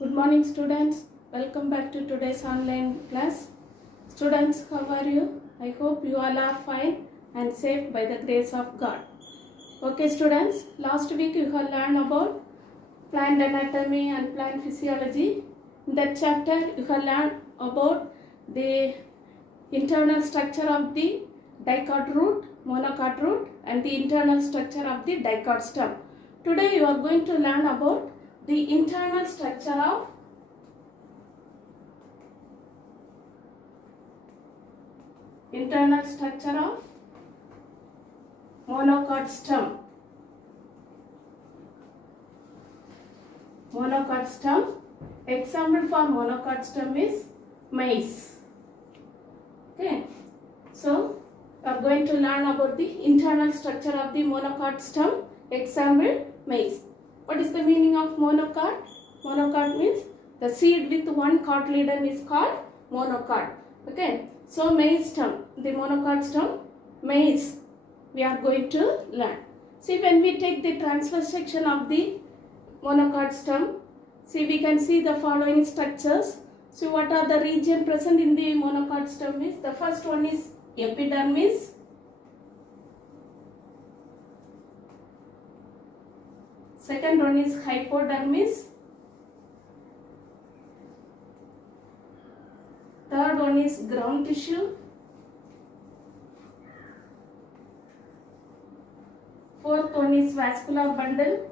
Good morning students. Welcome back to today's online class. Students, how are you? I hope you all are fine and safe by the grace of God. Okay students, last week you have learned about plant anatomy and plant physiology. In that chapter you have learned about the internal structure of the dicot root, monocot root and the internal structure of the dicot stem. Today you are going to learn about the internal structure of monocot stem. Monocot stem. Example for monocot stem is maize. Okay. So we are going to learn about the internal structure of the monocot stem. Example maize. What is the meaning of monocot? Monocot means the seed with one cotyledon is called monocot. Okay. So maize stem, the monocot stem, maize, we are going to learn. See, when we take the transverse section of the monocot stem, see, we can see the following structures. So what are the region present in the monocot stem is, the first one is epidermis. Second one is hypodermis. Third one is ground tissue. Fourth one is vascular bundle.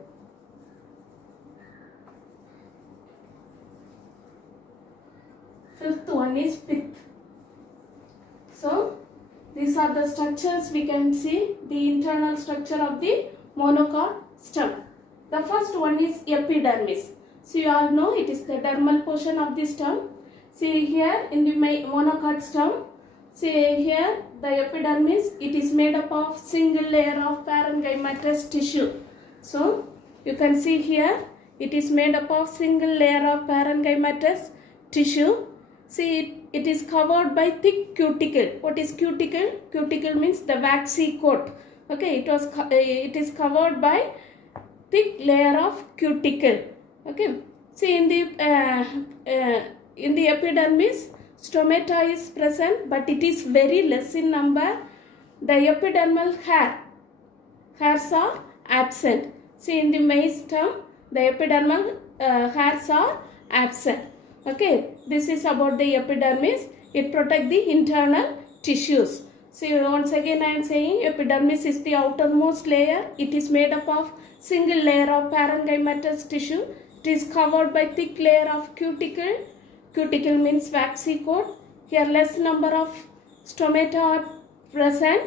Fifth one is pith. So these are the structures we can see, the internal structure of the monocot stem. The first one is epidermis. So you all know it is the dermal portion of the stem. See here in the monocot stem, see here the epidermis, it is made up of single layer of parenchymatous tissue. So you can see here it is made up of single layer of parenchymatous tissue. See it is covered by thick cuticle. What is cuticle? Cuticle means the waxy coat. Okay, it is covered by thick layer of cuticle. Okay, see in the epidermis, stomata is present, but it is very less in number. The epidermal hairs are absent. See in the maize stem, the epidermal hairs are absent. Okay, this is about the epidermis. It protects the internal tissues. See, once again I am saying epidermis is the outermost layer. It is made up of single layer of parenchymatous tissue. It is covered by thick layer of cuticle. Cuticle means waxy coat. Here less number of stomata are present,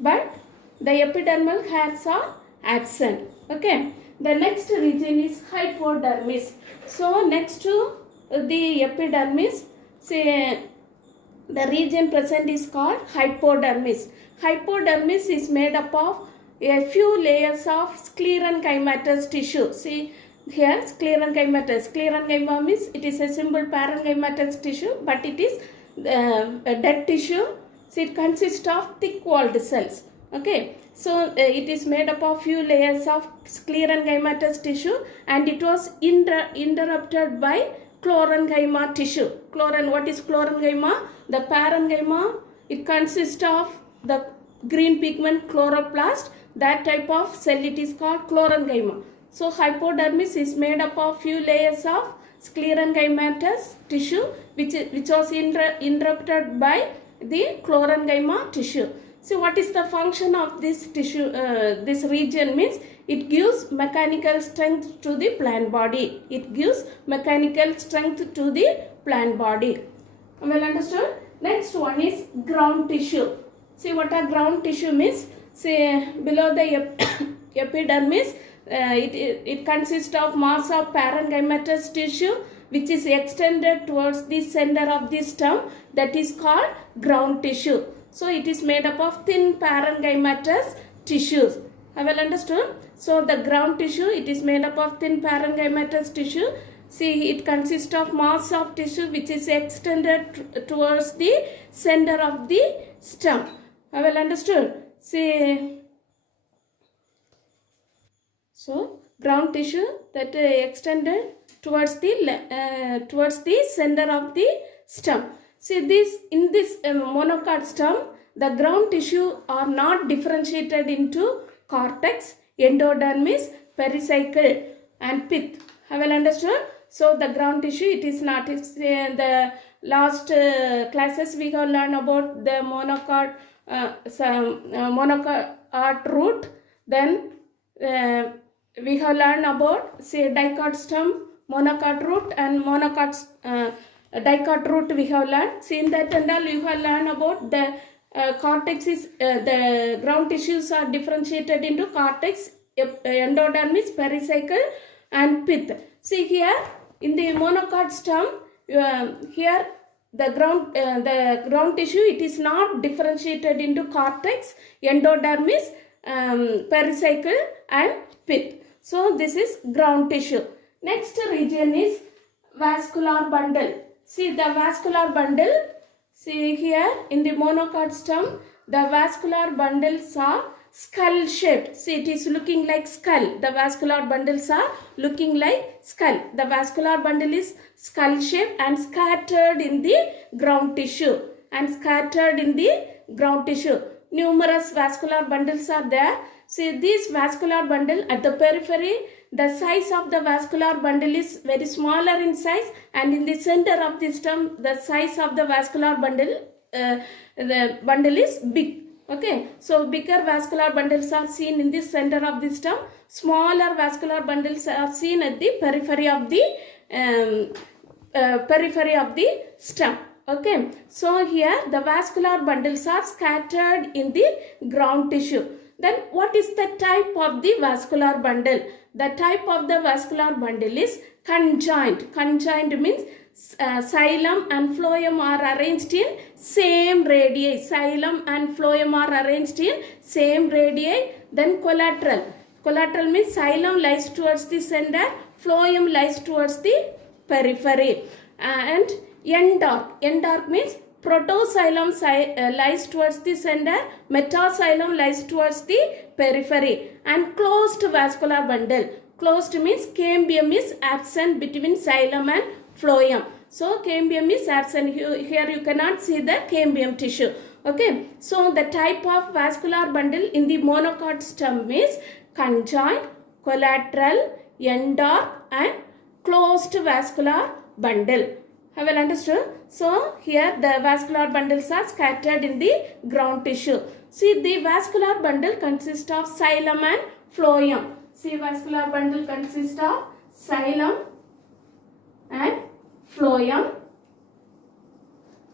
but the epidermal hairs are absent. Okay. The next region is hypodermis. So next to the epidermis, say the region present is called hypodermis. Hypodermis is made up of a few layers of sclerenchymatous tissue. See here sclerenchymatous. Sclerenchyma means it is a simple parenchymatous tissue, but it is a dead tissue. So it consists of thick walled cells. Okay, so it is made up of few layers of sclerenchymatous tissue, and it was interrupted by chlorenchyma tissue. What is chlorenchyma? The parenchyma, it consists of the green pigment chloroplast. That type of cell, it is called chlorenchyma. So hypodermis is made up of few layers of sclerenchymatous tissue, which was interrupted by the chlorenchyma tissue. So what is the function of this tissue? This region means it gives mechanical strength to the plant body. It gives mechanical strength to the plant body. Well understood? Next one is ground tissue. See what a ground tissue means? Say below the epidermis, it consists of mass of parenchymatous tissue which is extended towards the center of the stem, that is called ground tissue. So it is made up of thin parenchymatous tissues. Have you understood? So the ground tissue, it is made up of thin parenchymatous tissue. See, it consists of mass of tissue which is extended towards the center of the stem. Have you understood? See, so ground tissue that extended towards the center of the stem. See this, in this monocot stem, the ground tissue are not differentiated into cortex, endodermis, pericycle and pith. Have you understood? So the ground tissue, it is not. It's the last classes we have learned about the monocot, monocot root. Then we have learned about, say, dicot stem, monocot root and monocot dicot root we have learned. See, in that and all you have learned about the cortex is, the ground tissues are differentiated into cortex, endodermis, pericycle and pith. See here, in the monocot stem, here the ground tissue, it is not differentiated into cortex, endodermis, pericycle and pith. So this is ground tissue. Next region is vascular bundle. See the vascular bundle. See here in the monocot stem, the vascular bundles are skull shaped. See, it is looking like skull. The vascular bundles are looking like skull. The vascular bundle is skull shaped and scattered in the ground tissue. Numerous vascular bundles are there. See, this vascular bundle at the periphery, the size of the vascular bundle is very smaller in size, and in the center of the stem, the size of the vascular bundle, the bundle is big. Okay, so bigger vascular bundles are seen in the center of the stem. Smaller vascular bundles are seen at the periphery of the stem. Okay, so here the vascular bundles are scattered in the ground tissue. Then what is the type of the vascular bundle? The type of the vascular bundle is conjoined. Conjoined means xylem and phloem are arranged in same radii. Xylem and phloem are arranged in same radii. Then collateral. Collateral means xylem lies towards the center, phloem lies towards the periphery. And endarc. Endarc means protoxylem lies towards the center, metaxylem lies towards the periphery. And closed vascular bundle. Closed means cambium is absent between xylem and phloem. So cambium is absent. Here you cannot see the cambium tissue. Okay. So the type of vascular bundle in the monocot stem is conjoined, collateral, endarc and closed vascular bundle. Have you understood? So here the vascular bundles are scattered in the ground tissue. See, the vascular bundle consists of xylem and phloem. See, vascular bundle consists of xylem and phloem.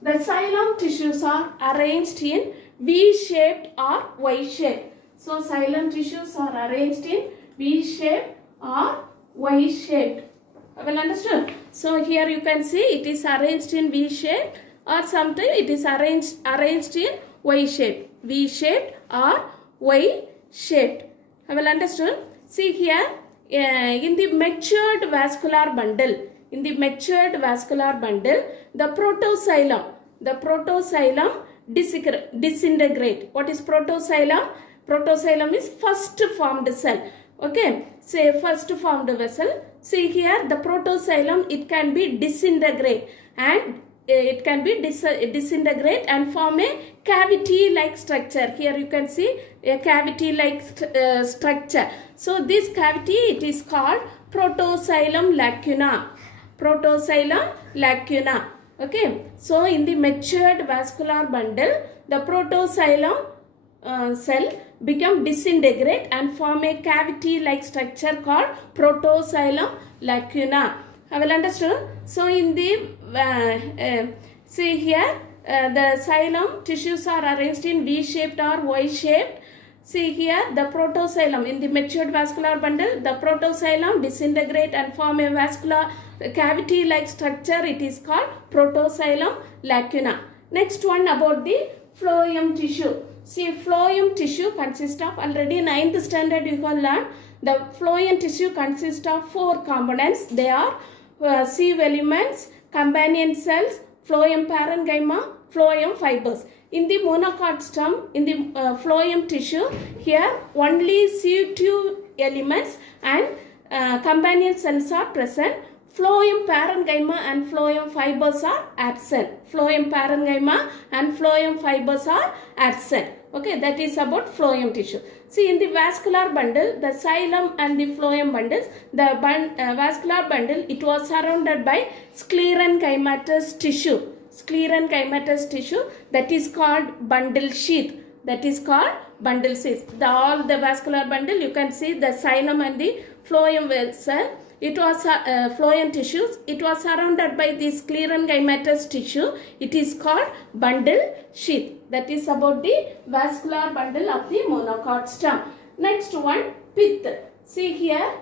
The xylem tissues are arranged in V-shaped or Y-shaped. So xylem tissues are arranged in V-shaped or Y-shaped. Have you understood? So here you can see it is arranged in V-shaped, or sometimes it is arranged in Y-shaped. V-shaped or Y-shaped. Have you understood? See here, in the matured vascular bundle, the protoxylem disintegrate. What is protoxylem? Protoxylem is first formed cell. Okay, say first formed vessel. See here, the protoxylem, it can be disintegrate and form a cavity-like structure. Here you can see a cavity-like structure. So this cavity, it is called protoxylem lacuna. Protoxylem lacuna. Okay. So in the matured vascular bundle, the protoxylem cell become disintegrate and form a cavity-like structure called protoxylem lacuna. Have you understood? So in the see here, the xylem tissues are arranged in V-shaped or Y-shaped. See here, the protoxylem in the matured vascular bundle, the protoxylem disintegrate and form a vascular cavity-like structure. It is called protoxylem lacuna. Next one about the phloem tissue. See, phloem tissue consists of, already 9th standard you have learned, the phloem tissue consists of 4 components. They are sieve elements, companion cells, phloem parenchyma, phloem fibers. In the monocot stem, in the phloem tissue, here only sieve tube elements and companion cells are present. Phloem parenchyma and phloem fibers are absent. Phloem parenchyma and phloem fibers are absent. Okay, that is about phloem tissue. See, in the vascular bundle, the xylem and the phloem bundles, the vascular bundle, it was surrounded by sclerenchymatous tissue. Sclerenchymatous tissue, that is called bundle sheath. That is called bundle sheath. All the vascular bundle, you can see the xylem and the phloem vessel. It was phloem tissues. It was surrounded by this sclerenchymatous tissue. It is called bundle sheath. That is about the vascular bundle of the monocot stem. Next one, pith. See here,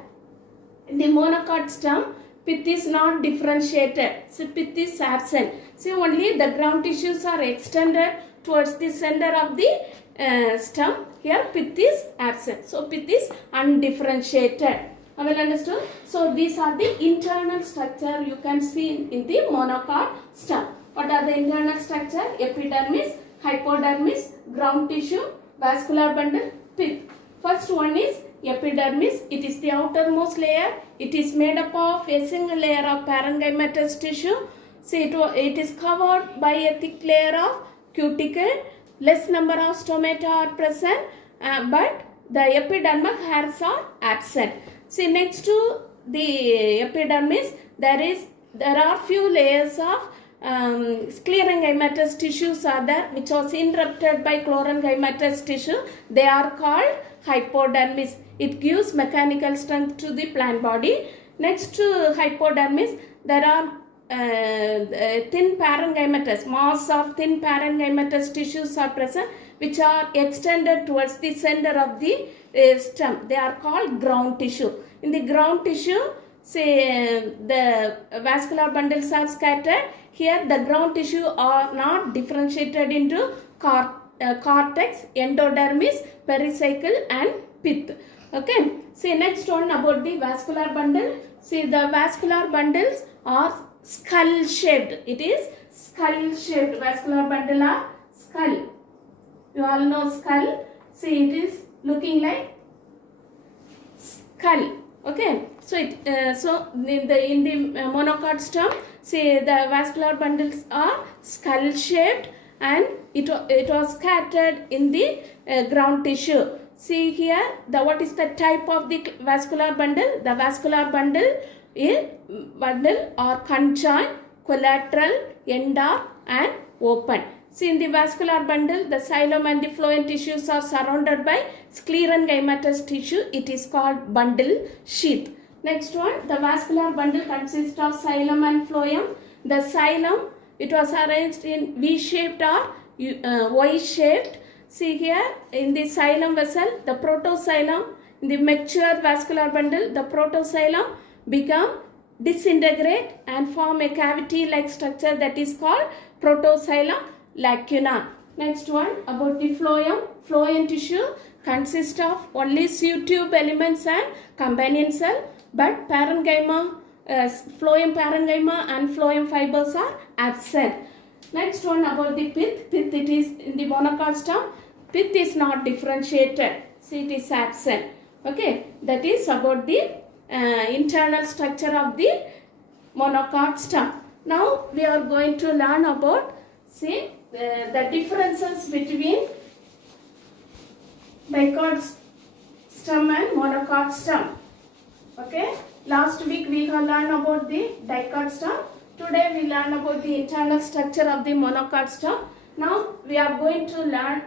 in the monocot stem, pith is not differentiated. So pith is absent. See, only the ground tissues are extended towards the center of the stem. Here pith is absent. So pith is undifferentiated. Well understood? So these are the internal structure you can see in the monocot stem. What are the internal structure? Epidermis, hypodermis, ground tissue, vascular bundle, pith. First one is epidermis. It is the outermost layer. It is made up of a single layer of parenchymatous tissue. See, it is covered by a thick layer of cuticle. Less number of stomata are present, but the epidermal hairs are absent. See, next to the epidermis, there are few layers of sclerenchymatous tissues are there, which was interrupted by chlorenchymatous tissue. They are called hypodermis. It gives mechanical strength to the plant body. Next to hypodermis, there are thin parenchymatous, mass of thin parenchymatous tissues are present, which are extended towards the center of the stem. They are called ground tissue. In the ground tissue, say the vascular bundles are scattered. Here the ground tissue are not differentiated into cortex, endodermis, pericycle and pith. Okay. See, next one about the vascular bundle. See, the vascular bundles are skull shaped. It is skull shaped. Vascular bundle are skull. You all know skull. See, it is looking like skull. Okay. So in the monocot stem, see the vascular bundles are skull shaped and it was scattered in the ground tissue. See here, what is the type of the vascular bundle? The vascular bundle are conjoined, collateral, endar and open. See, in the vascular bundle, the xylem and the phloem tissues are surrounded by sclerenchymatous tissue. It is called bundle sheath. Next one, the vascular bundle consists of xylem and phloem. The xylem, it was arranged in V-shaped or Y-shaped. See here, in the xylem vessel, the protoxylem, in the mature vascular bundle, the protoxylem become disintegrate and form a cavity-like structure that is called protoxylem lacuna. Next one about the phloem. Phloem tissue consists of only sieve tube elements and companion cell, but parenchyma, phloem parenchyma and phloem fibers are absent. Next one about the pith. Pith, it is in the monocot stem. Pith is not differentiated. See, it is absent. Okay, that is about the internal structure of the monocot stem. Now we are going to learn about, see, the differences between dicot stem and monocot stem. Okay, last week we have learned about the dicot stem. Today we learn about the internal structure of the monocot stem. Now we are going to learn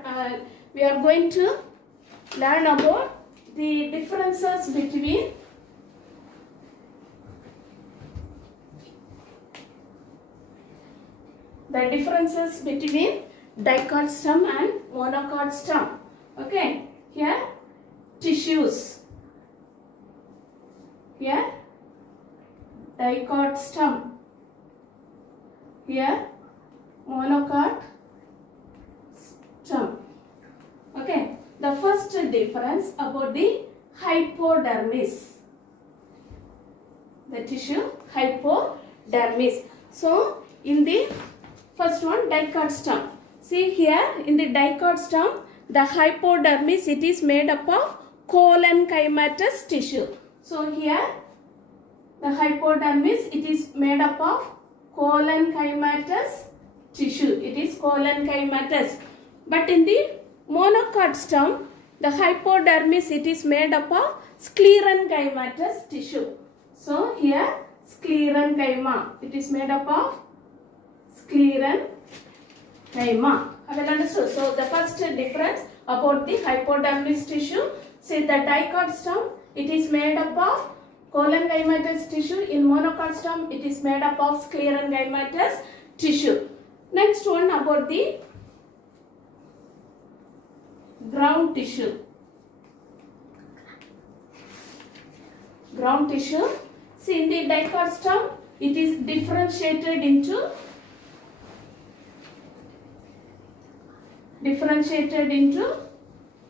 about the differences between dicot stem and monocot stem. Okay, here tissues. Here dicot stem. Here monocot stem. Okay, the first difference about the hypodermis. The tissue hypodermis. So in the first one, dicot stem. See here, in the dicot stem, the hypodermis, it is made up of collenchymatous tissue. So here the hypodermis, it is made up of collenchymatous tissue. It is collenchymatous. But in the monocot stem, the hypodermis, it is made up of sclerenchymatous tissue. So here sclerenchyma, it is made up of sclerenchyma. Have you understood? So the first difference about the hypodermis tissue, see the dicot stem, it is made up of collenchymatous tissue. In monocot stem, it is made up of sclerenchymatous tissue. Next one about the ground tissue. Ground tissue. See, in the dicot stem, it is differentiated into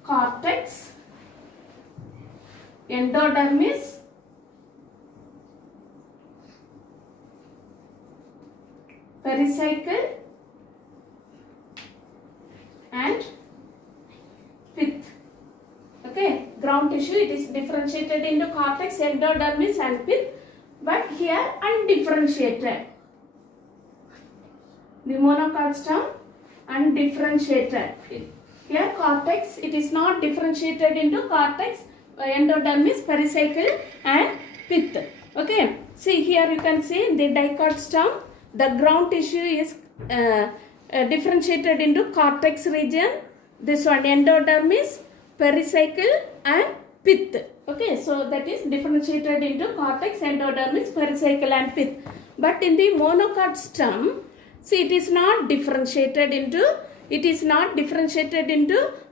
cortex, endodermis, pericycle and pith. Okay, ground tissue, it is differentiated into cortex, endodermis and pith, but here undifferentiated. The monocot stem undifferentiated. Here cortex, it is not differentiated into cortex, endodermis, pericycle and pith. Okay, see here you can see the dicot stem, the ground tissue is differentiated into cortex region, this one endodermis, pericycle and pith. Okay, so that is differentiated into cortex, endodermis, pericycle and pith. But in the monocot stem, see it is not differentiated into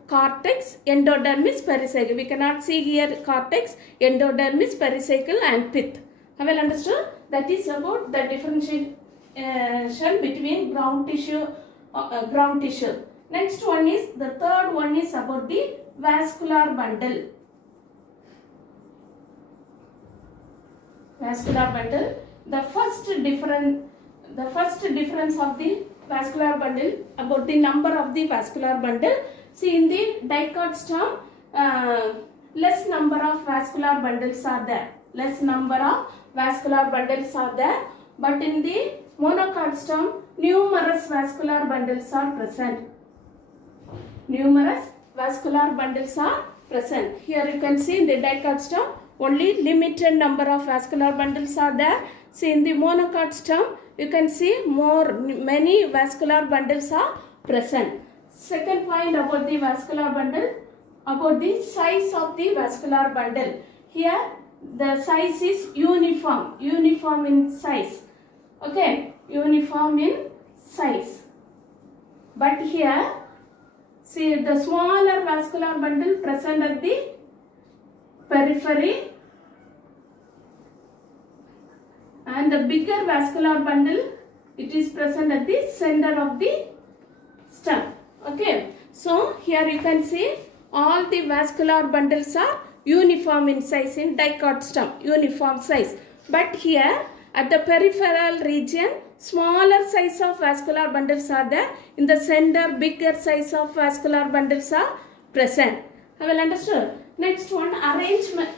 cortex, endodermis, pericycle. We cannot see here cortex, endodermis, pericycle and pith. Have you understood? That is about the differentiation between ground tissue. Next one is, the third one is about the vascular bundle. Vascular bundle. The first difference of the vascular bundle, about the number of the vascular bundle. See, in the dicot stem, less number of vascular bundles are there. But in the monocot stem, numerous vascular bundles are present. Here you can see in the dicot stem, only limited number of vascular bundles are there. See, in the monocot stem, you can see many vascular bundles are present. Second point about the vascular bundle, about the size of the vascular bundle. Here the size is uniform in size. Okay, uniform in size. But here, see the smaller vascular bundle present at the periphery, and the bigger vascular bundle, it is present at the center of the stem. Okay, so here you can see all the vascular bundles are uniform in size in dicot stem, uniform size. But here at the peripheral region, smaller size of vascular bundles are there. In the center, bigger size of vascular bundles are present. Have you understood? Next one, arrangement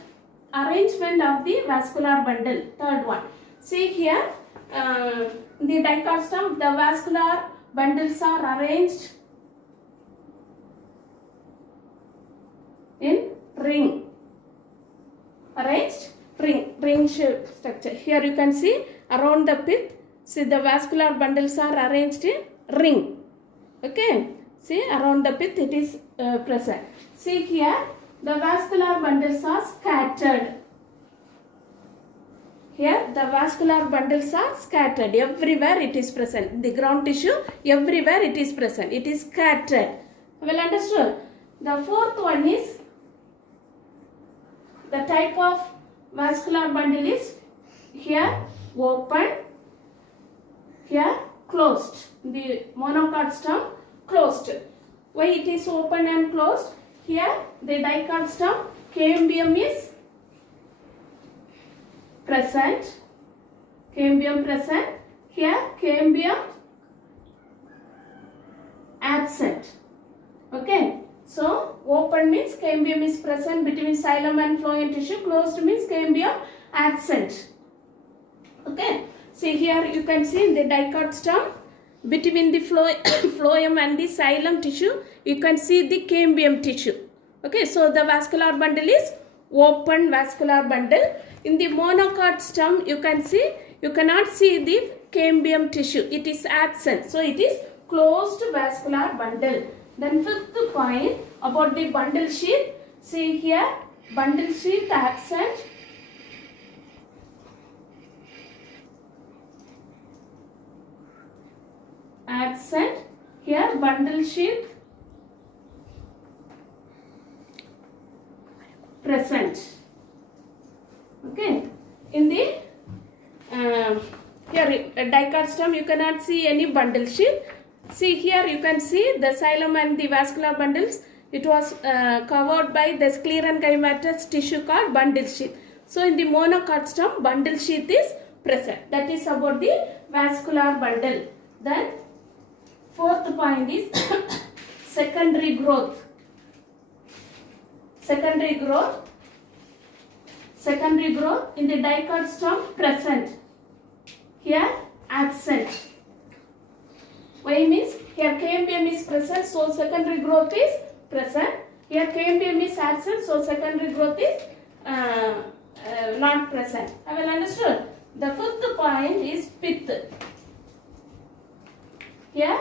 of the vascular bundle. Third one. See here, the dicot stem, the vascular bundles are arranged in ring. Ring shaped structure. Here you can see around the pith, see the vascular bundles are arranged in ring. Okay, see around the pith it is present. See here, the vascular bundles are scattered. Here the vascular bundles are scattered. Everywhere it is present. The ground tissue, everywhere it is present. It is scattered. Well understood? The fourth one is, the type of vascular bundle is here open, here closed. The monocot stem closed. Why it is open and closed? Here the dicot stem, cambium is present. Cambium present. Here cambium absent. Okay. So open means cambium is present between xylem and phloem tissue. Closed means cambium absent. Okay. See here you can see the dichostum between the phloem and the xylem tissue. You can see the cambium tissue. Okay. So the vascular bundle is open vascular bundle. In the monocot stem you can see, you cannot see the cambium tissue. It is absent. So it is closed vascular bundle. Then fifth point about the bundle sheath. See here, bundle sheath absent. Absent. Here bundle sheath present. Okay. In the here dichostum you cannot see any bundle sheath. See here you can see the xylem and the vascular bundles. It was covered by the sclerenchymatous tissue called bundle sheath. So in the monocot stem bundle sheath is present. That is about the vascular bundle. Then fourth point is secondary growth. Secondary growth. Secondary growth in the dichostum present. Here absent. Why means here cambium is present, so secondary growth is present. Here cambium is absent, so secondary growth is not present. Have you understood? The fifth point is pith. Here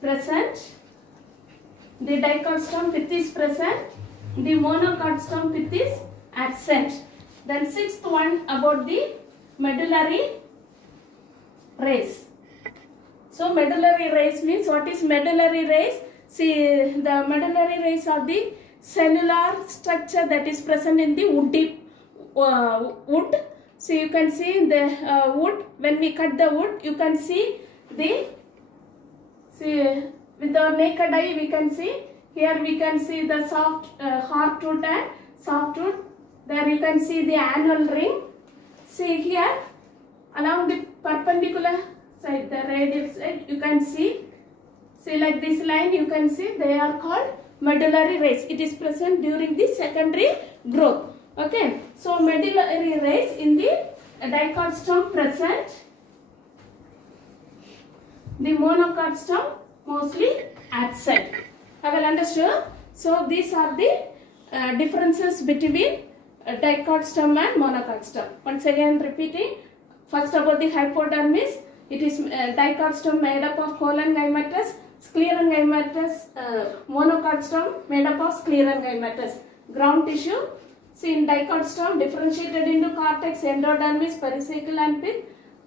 present. The dichostum pith is present. The monocot stem pith is absent. Then sixth one about the medullary rays. So medullary rays means, what is medullary rays? See, the medullary rays are the cellular structure that is present in the woody wood. So you can see the wood. When we cut the wood, you can see the, see with the naked eye we can see. Here we can see the soft hard tooth and soft tooth. There you can see the anal ring. See here along the perpendicular side, the radial side, you can see like this line, you can see they are called medullary rays. It is present during the secondary growth. Okay, so medullary rays in the dichostum present. The monocot stem mostly absent. Have you understood? So these are the differences between dichostum and monocot stem. Once again repeating. First about the hypodermis. It is dichostum made up of cholenchymatous, sclerenchymatous, monocot stem made up of sclerenchymatous. Ground tissue. See, in dichostum differentiated into cortex, endodermis, pericycle and pith.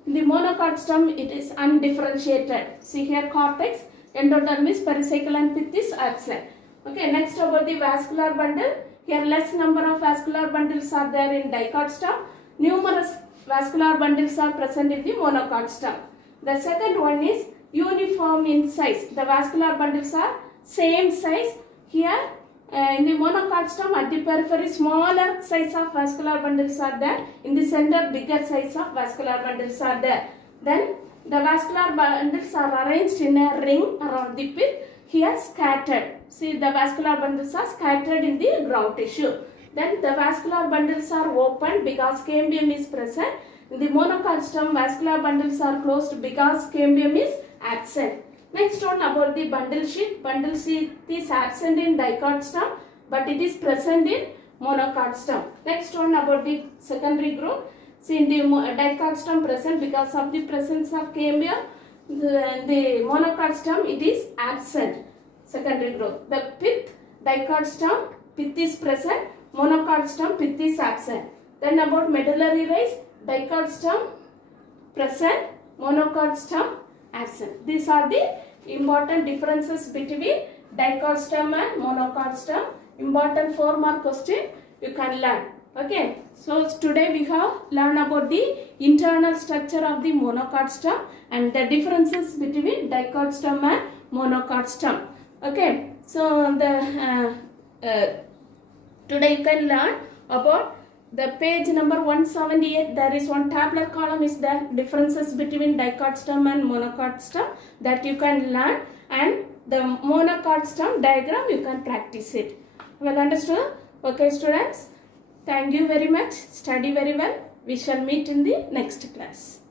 In the monocot stem it is undifferentiated. See here cortex, endodermis, pericycle and pith is absent. Okay, next about the vascular bundle. Here less number of vascular bundles are there in dichostum. Numerous vascular bundles are present in the monocot stem. The second one is uniform in size. The vascular bundles are same size. Here in the monocot stem at the periphery smaller size of vascular bundles are there. In the center bigger size of vascular bundles are there. Then the vascular bundles are arranged in a ring around the pith. Here scattered. See, the vascular bundles are scattered in the ground tissue. Then the vascular bundles are open because cambium is present. In the monocot stem, vascular bundles are closed because cambium is absent. Next one about the bundle sheath. Bundle sheath is absent in dichostum, but it is present in monocot stem. Next one about the secondary growth. See, in the dichostum present because of the presence of cambium. The monocot stem it is absent. Secondary growth. The pith, dichostum, pith is present. Monocot stem, pith is absent. Then about medullary rays, dichostum present, monocot stem absent. These are the important differences between dichostum and monocot stem. Important 4-mark question you can learn. Okay. So today we have learned about the internal structure of the monocot stem and the differences between dichostum and monocot stem. Okay. So the today you can learn about the page number 178. There is one tabular column is there, differences between dichostum and monocot stem, that you can learn, and the monocot stem diagram you can practice it. Well understood? Okay students, thank you very much. Study very well. We shall meet in the next class.